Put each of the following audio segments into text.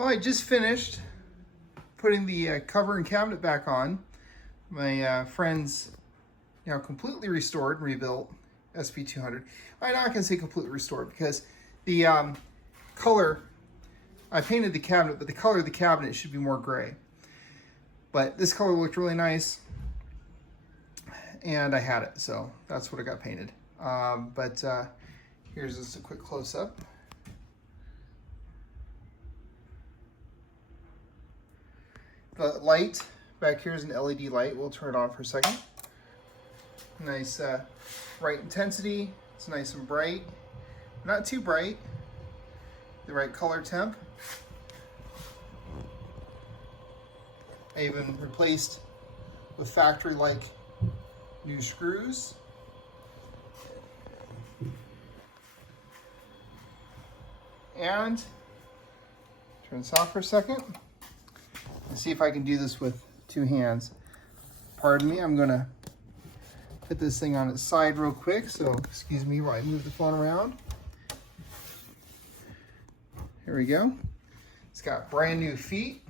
Well, I just finished putting the cover and cabinet back on. My friend's completely restored and rebuilt SB-200. I'm not going to say completely restored because the color, I painted the cabinet, but the color of the cabinet should be more gray. But this color looked really nice and I had it, so that's what I got painted. Here's just a quick close-up. The light back here is an LED light. We'll turn it on for a second. Nice bright intensity. It's nice and bright. Not too bright. The right color temp. I even replaced with factory-like new screws. And turn this off for a second. Let's see if I can do this with two hands. Pardon me, I'm gonna put this thing on its side real quick, so excuse me while I move the phone around. Here we go. It's got brand new feet.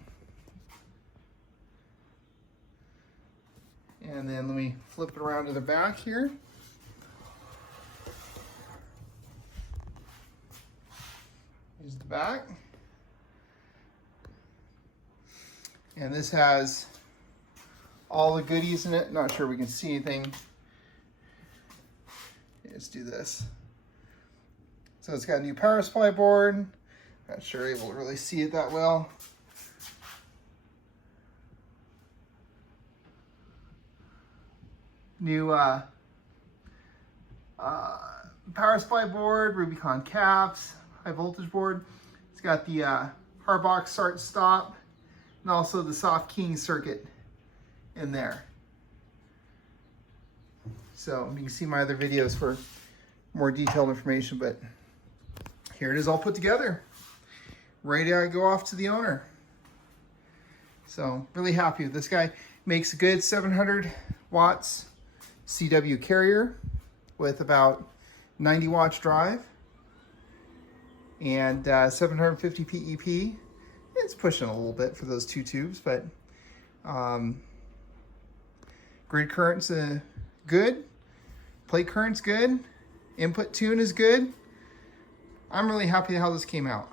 And then let me flip it around to the back here. Here's the back. And this has all the goodies in it. Not sure we can see anything. Let's do this. So it's got a new power supply board. Not sure able to really see it that well. New power supply board, Rubicon caps, high voltage board. It's got the hard box start stop and also the soft keying circuit in there. So you can see my other videos for more detailed information, but here it is all put together, ready to go off to the owner. So really happy with this guy. Makes a good 700 watts CW carrier with about 90 watts drive and 750 PEP. It's pushing a little bit for those two tubes, but grid current's good, plate current's good, input tune is good. I'm really happy how this came out.